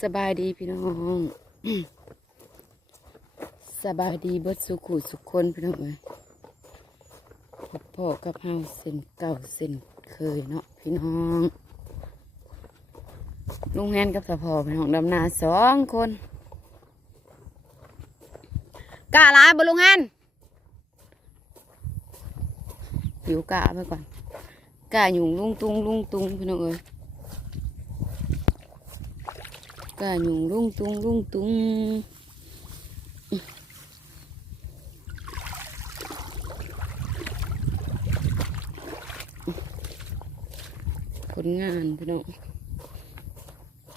สบายดีพี่น้องสบายดีเบิดสุขุสุขคนพี่น้องเอ้ยพ่อกับเฮาเส้นเก่าเส้นเคยเนาะพี่น้องลุงแฮนกับสะพอพี่น้องดำนาสองคนกะลาบลุงแฮนหิวกะไปก่อนกะหยุ่ลุงตุงลุงตุงพี่น้องเอ้ย กาหยุ่งลุงตุงลุงตุงผลงานพี่น้อง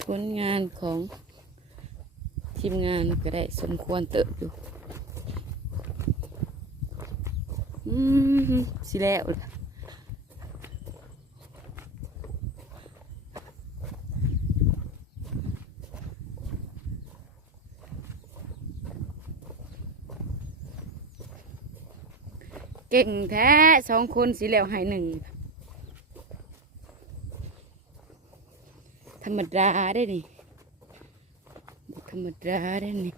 ผลงานของทีมงานก็ได้สมควรเติบอยู่ อืมสิแล้ว ก่งแท้สองคนสีเหลวหายหนึ่งธรรมดาได้นี่ธรรมดาได้นี่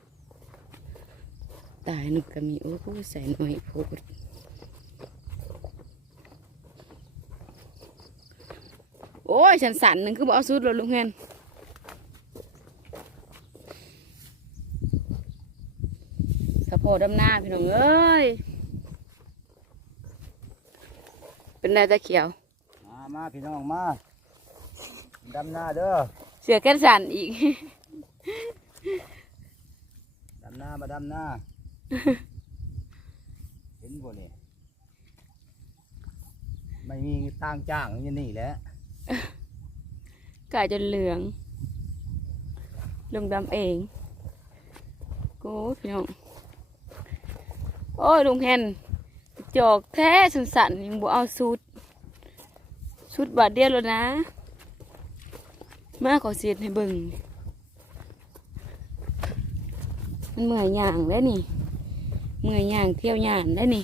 ตายหนุกก็มีโอ้โหใส่หน่อยโพดโอ้ยฉันสั่นหนึ่งคือบอกสุดเลยลุงเฮนสะโพกดำหน้าพี่น้องเอ้ย เป็ นไรตะเขียว มามาพี่น้องมาดำหน้าเด้อเสือแค่สั่นอีก ดำหน้ามาดำหน้าเห็นบ่เนี่ยไม่มีตังจ้างอย่างนี้แหละกายจนเหลืองเหลืองดำเองโอ้พี่น้องโอ้ยลุงแฮนจอกแท้สันสันๆยังบ่เอาสูตร สูตรบาทเดียวแล้วนะ มาขอเสียดให้เบิ่งมันเมื่อยย่างแล้วนี่ เมื่อยย่างเที่ยวย่านได้นี่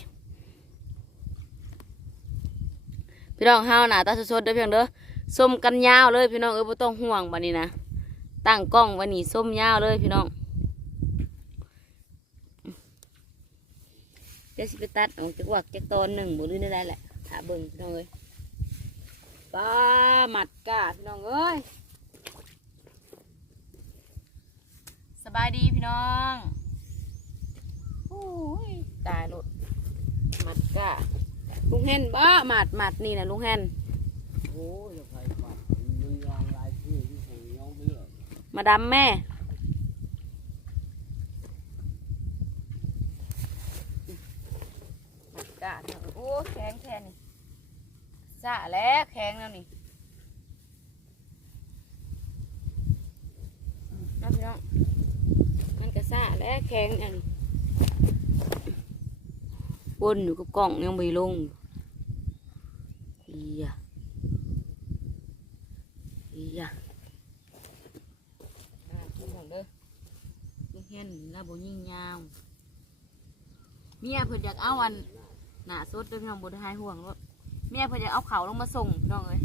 พี่น้องเฮาหนาตาสดๆเด้อเพียงเด้อส้มกันยาวเลยพี่น้องเอ้ยบ่ต้องห่วงบัดนี้นะตั้งกล้องวันนี้ส้มยาวเลยพี่น้องเดี๋ยวสิไปตัดออกจากวักจากตอนหนึ่งบ่รู้ได้แหละหาเบิ่งพี่น้องเอ้ย ปลาหมัดกาพี่น้องเอ้ยสบายดีพี่น้องโอ้ยตายหลดหมัดกาลุงแฮนบ้าหมัดหมัดนี่นะลุงแฮนโอ้ยใครมามีรองลายชื่อที่ผมยองไปเลยมาดำแม่ กาดเนาะโอ้แข็งแค่นี่ สะแล้วแข็งแล้วนี่นะพี่น้อง มันก็สะแล้วแข็งอันนี้วนอยู่กับกล่องยังไม่ลงอียะอียะอ่ากินของเด้อลูกเห็นแล้วบ่ยิ่งยาวเมียเพิ่นอยากเอาอันหน้าสดด้อพี่น้องบ่ได้หายห่วงรถ มียเพิ่อยากเอาเขาลงมาส่งพี่น้องเอ้ย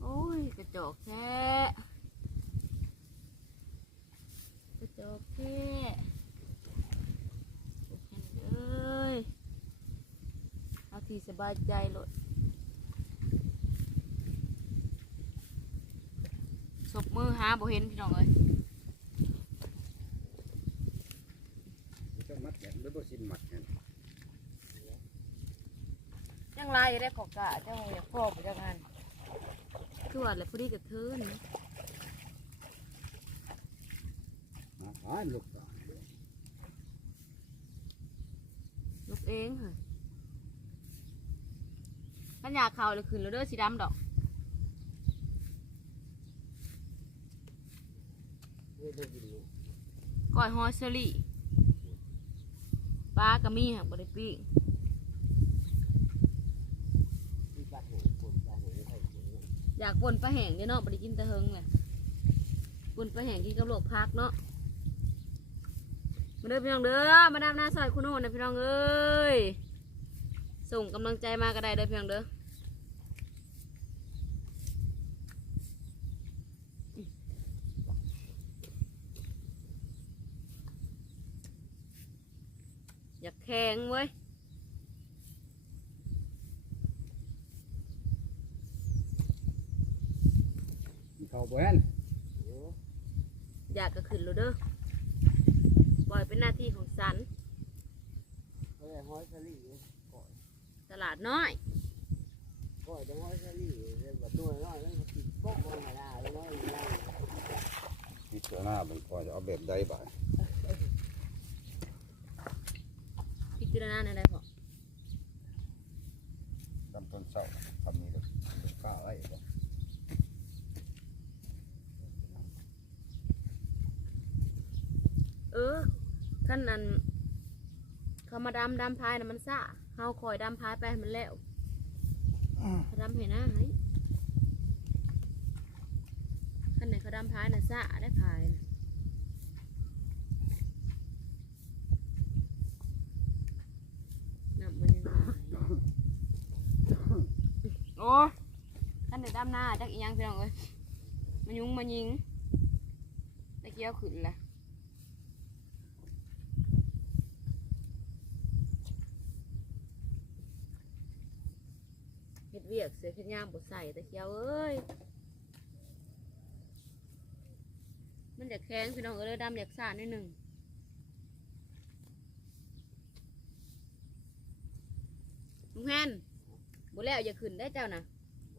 โอ้ยกระจอกแท้กระจอกแท้เห็นเอ้ยเอาที่สบายใจโลดศพมือหาบ่เห็นพี่น้องเอ้ย จะมัดแขนหรือบ่สิมัดแขน ยังลายอยู่ได้ขอกะเจ้าอยากพ่อไปจังหันคือว่าแหละพอดีกับเธอนี่มาหาลูกตาลูกเองเหรอปัญญาเขาเลยขึ้นแล้วเด้อสีดำดอกก้อยฮอยเซอรี่ปลากระมี่หักบริปีก อยากปนปลาแห้งเนี่ยเนาะบริกินตะเฮงเลยปนปลาแห้งกินกับโลกพักเนาะมาเด้อพี่น้องเด้อมาดามหน้าซอยคุณโอนนะพี่น้องเอ้ยส่งกำลังใจมาก็ได้เด้อพี่น้องเด้ออยากแข่งเว้ย เขาเบิ้นอยากก็ขึ้นแล้วเด้อปล่อยเป็นหน้าที่ของสันเขาเลยห้อยสลีก่อยตลาดน้อยก่อยต้องห้อยสลีเรื่องแบบตัวน้อยแล้วก็ติดโป๊กลงมาได้แล้วน้อยอยู่ได้พิจารณาเป็นพอจะเอาแบบใดบ่ายพิจารณาในใดพอจำต้นเศร้าทำนี่ก็เป็นข้าวไอ้บ่ เออขั้นนั้น เขามาดำดำพายนะมันซ่าเฮาคอยดำพายไปให้มันแล้วเขาดำให้หน้าให้ขั้นไหนเขาดำพายนะซ่าได้พายนะน้ำมันยังไหลโอ้ขั้นไหนดำหน้าจักอีหยังพี่น้องเอ้ยมันยุงมันยิงตะเกียวขึ้นละ เฮ็ดเวี ยกเสือเฮ็ดยามบ่ใส่ตะเกียวเอ้ย มันอยากแข็งพี่น้องเอ้ยดำอยากซ่าหนิดหนึ่งลุงแฮนบ่แล้วอย่าขึ้นได้เจ้านะ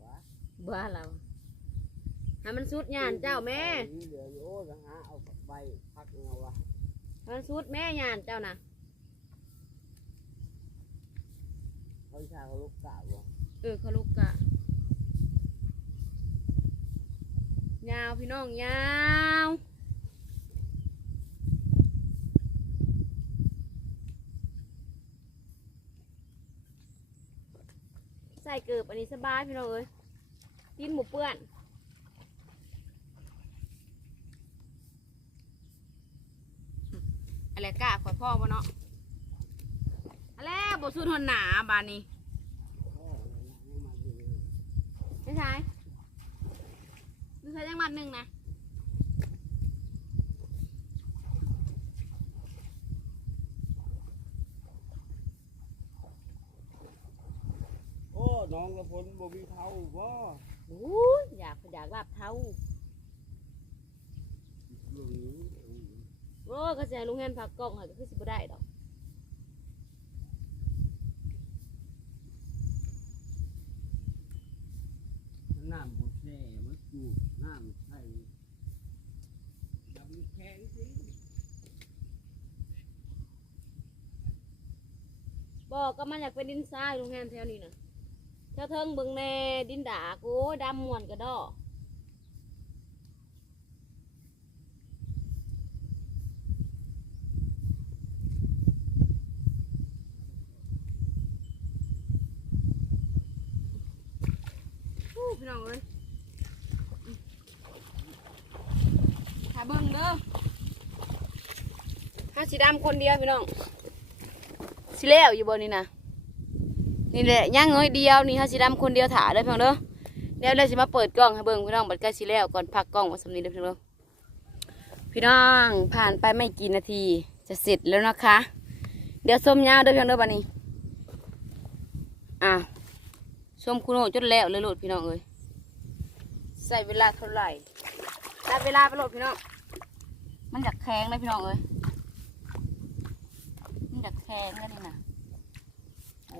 วะบ้าเราให้มันสุดยานเจ้าแม่เหลืออยู่โอ้จะหาเอาใบพักเอาวะให้มันสุดแม่ยานเจ้านะเขาชาเขาลูกกะวะ เออเขาลุกกะยาวพี่น้องยาวใส่เกือบอันนี้สบายพี่น้องเอ้ยตีนหมูเปื้อนอะไรกะขอยพ่อบ่เนาะอะไรบสุดหนหนาบานนี้ โอ้ยให้มาดู ไม่ใช่ดูใช้จังหวัดหนึ่งนะโอ้น้องละพลบ่มีเท้าบ่โอ้ยอยากอยากลาบเท้าหลุงโอ้ก็จะให้ลุงเฮนพักกล้องให้ก็คือสิบ่ได้ดอก น้ำบ่แช่มันจู ดน้ำใส่ดำแข็งสิบอกก็มันอยากเป็นดินทรายลุงเฮนแถวนี้นะแถวเทิงเบิงแน่ดินด่ากูดำมวนกระดอพี่น้องเอ้ยาเบิ่งเด้อห้าสีดำคนเดียวพี่น้องสิแล้วอยู่บนนี่นะนี่แหละย่างน้อยเดียวนี่ฮะสิดำคนเดียวถ่าเด้อเพียงเด้อเดี๋ยวเราสิมาเปิดกล้องให้เบิ่งพี่น้องบัดใกล้สิแล้วก่อนพักกล้องไว้สำนีเด้อพี่น้องเด้อพี่น้องผ่านไปไม่กี่นาทีจะเสร็จแล้วนะคะ เดี๋ยวส้มยาวเด้อเพียงเด้อบัดนี้อะส้มคุณโอจนแล้วเลยโหลดพี่น้องเอ้ยใส่เวลาเท่าไหร่ใส่เวลาไปโหลดพี่น้อง มันอยากแข็งเลยพี่น้องเอ้ยมันจะแข็งได้นี่นะ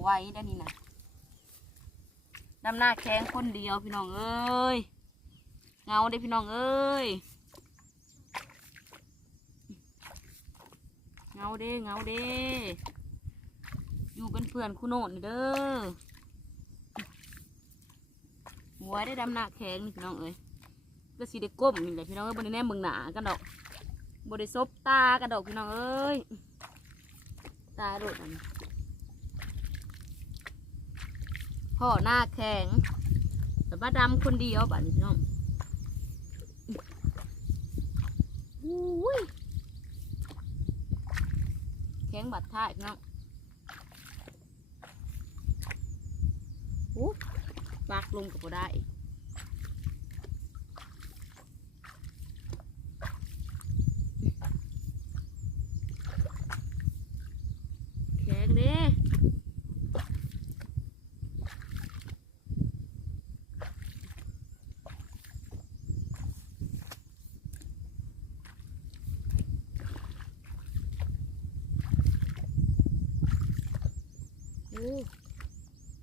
ไว้ได้นี่นะดำหน้าแข็งคนเดียวพี่น้องเอ้ยเงาเด้พี่น้องเอ้ยเงาเด้เงาเด้อยู่เป็นเพื่อนคุณโนนเด้อหัวได้ดำหน้าแข็งนี่พี่น้องเอ้ยก็สีได้ก้มนี่แหละพี่น้องเอ้ยบนนี้แน่มึงหนากันดอก บได้ซบตากันดกพี่น้องเอ้ย ตาโดดอันพ่อหน้าแข็งแต่ว่าดำคนเดียวบ้านพี่น้องอุ้ยแข็งบัดท้ายพี่น้องอู้ปากลงกับบ่ได้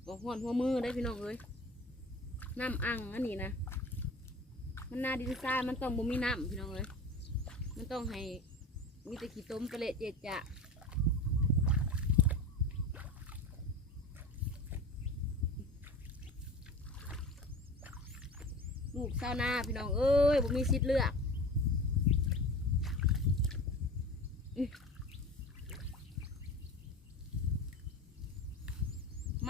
บอกห่อนหัวมือได้พี่น้องเอ้ยน้ำอังอันนี้นะมันนาดินทรายมันต้องบ่มีน้ำพี่น้องเอ้ยมันต้องให้มีแต่ขี้ต้มกระเละเจ็ดจะลูกเศร้าวนาพี่น้องเอ้ยบ่มีสิทธิ์เลือก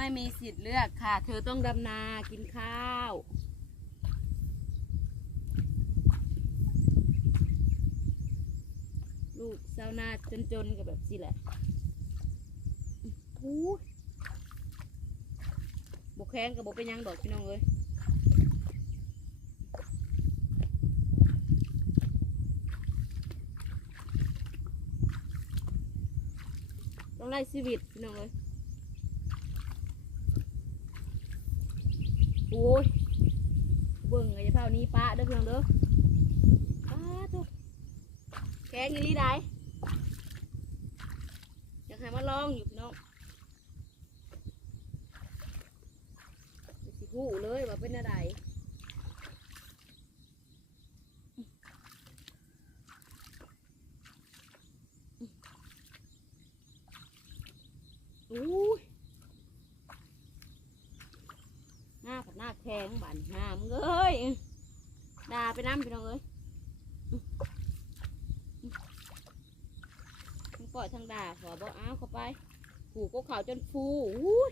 ไม่มีสิทธิ์เลือกค่ะ เธอต้องดำนากินข้าว ลูกเศร้าวนาจนๆกับแบบสิแหละพูดบกแข้งกับบกเป็นยังดอกพี่น้องเอ้ยต้องไล่ชีวิตพี่น้องเอ้ย โอ้ยเบิ่งไอ้เท่านี้ป้าเด้อเพียงเด้อป้าตุ๊แกงอย่างนี้ได้อยากให้มาลองอยู่พี่น้องสิหูเลยว่าเป็นอะไรอู้ย หน้ากับหน้าแข็งบานหน้ามึงเอ้ยด่าไป น้ำพี่น้องเอ้ยมึงปล่อยทางด่าขอบอกอ้าวเข้าไปผูกก็ขาวจนฟูอุ้ย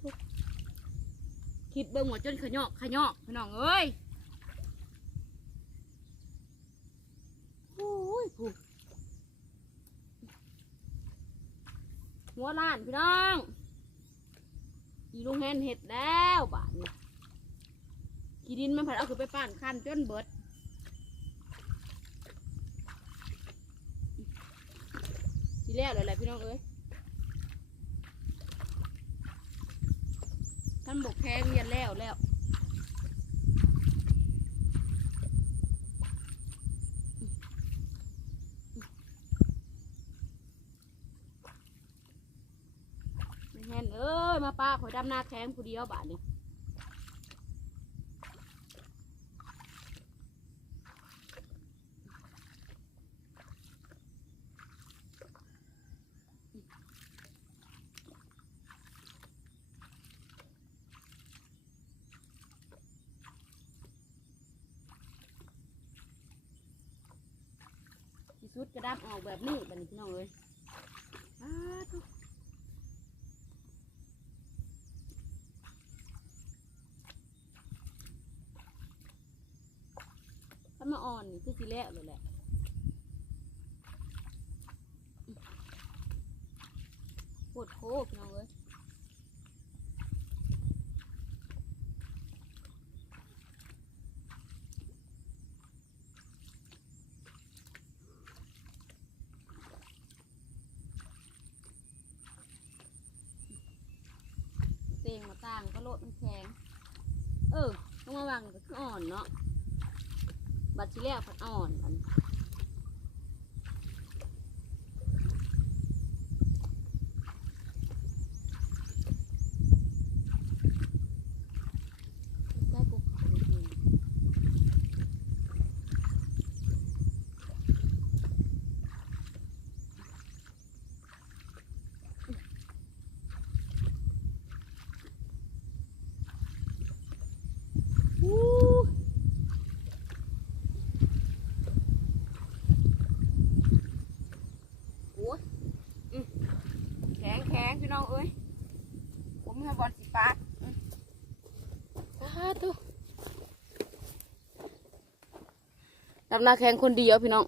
ทุกคิดเบิ่งหัวจนขยอกขยอกพี่น้องเอ้ย โอ้ยผู หัวล้านพี่น้องอีลุงแฮนเห็ดแล้วบ้านนี้กีดินมันผัดเอาคือไปป้านขันจนเบิดทีแรกเลยแหละพี่น้องเอ้ยท่านบกแพงเรียนแล้วแล้ว ไม่แห้นเอ้ย มาป้าข่ อยดำนาแข้งผู้เดียวบาทนี่ที่สุดกระดับออกแบบนี้บัดนพี่น้องเอ้ยอ้าทุก ถ้ามา อ่อนนี่แล้วเลยแหละปวดโคกน้องเอ้ยเตียงมาต่างก็โลดมันแข็งเออต้องมาวางก็คืออ่อนเนาะ บัดที่แรกผัดอ่อนมันได้ปุ๊บเอาไปกินอู้ โอ้ยอืมแข็งแข็งพี่ น้องเอ้ยผมให้บอลสิปาอืมสาธุดำนาแข็งคนเดียวพี่น้อง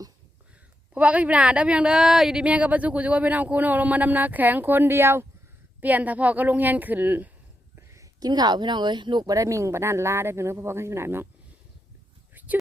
พราะว่าก็พี่นาเด้อพี่น้องเด้ออยู่ดีเมียกับปัจจุกุจุว่าพี่น้องคูโนลงมาดำนาแข็งคนเดียว เปลี่ยนถ้าพอก็ลงแฮนขึ้น กินข้าวพี่น้องเอ้ยลูกบ่ได้มิงบ่ด้านลาได้เพียงเด้อพราะว่าก็พี่นาพี่น้อง